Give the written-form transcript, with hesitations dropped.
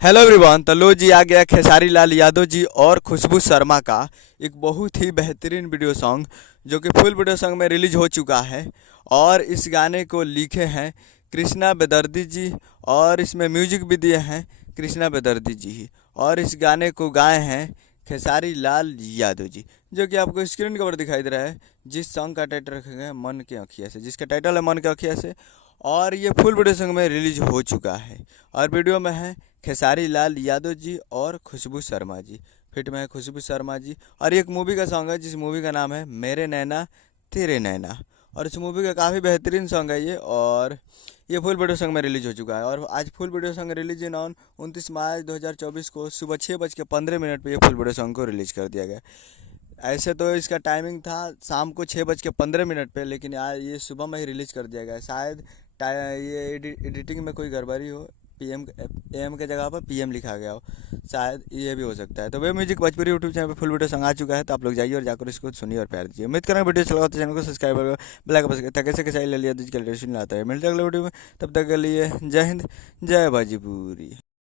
Hello everyone. तो लो जी, आ गया खेसारी लाल यादव जी और खुशबू शर्मा का एक बहुत ही बेहतरीन वीडियो सॉन्ग जो कि फुल वीडियो सॉन्ग में रिलीज हो चुका है। और इस गाने को लिखे हैं कृष्णा बेदर्दी जी और इसमें म्यूजिक भी दिए हैं कृष्णा बेदर्दी जी ही। और इस गाने को गाए हैं खेसारी लाल यादव जी, जो कि आपको स्क्रीन के ऊपर दिखाई दे रहा है। जिस सॉन्ग का टाइटल रखा गया है मन के अखिया से, जिसका टाइटल है मन के अखिया से। और ये फुल वीडियो सॉन्ग में रिलीज हो चुका है। और वीडियो में है खेसारी लाल यादव जी और खुशबू शर्मा जी। फिट में है खुशबू शर्मा जी। और एक मूवी का सॉन्ग है जिस मूवी का नाम है मेरे नैना तेरे नैना। और इस मूवी का काफ़ी बेहतरीन सॉन्ग है ये। और ये फुल वीडियो सॉन्ग में रिलीज हो चुका है। और आज full video song release in on 29 मार्च 2024 को सुबह 6:15 पर ये फुल वीडियो सॉन्ग को रिलीज कर दिया गया। ऐसे तो इसका टाइमिंग था शाम को 6:15 पे, लेकिन यार ये सुबह में ही रिलीज़ कर दिया गया है। शायद ये एडिटिंग में कोई गड़बड़ी हो, पीएम एम के जगह पर पीएम लिखा गया हो, शायद ये भी हो सकता है। तो वे म्यूजिक भोजपुरी यूट्यूब चैनल पे फुल वीडियो संग आ चुका है, तो आप लोग जाइए और जाकर इसको सुनिए और प्यार दीजिए। उम्मीद करें वीडियो चला तो चैनल को सब्सक्राइब कर बेल आइकन प्रेस ताकि कैसे ले लिया तो लाता है। मिलते हैं अगले वीडियो में, तब तक के लिए जय हिंद जय भोजपुरी।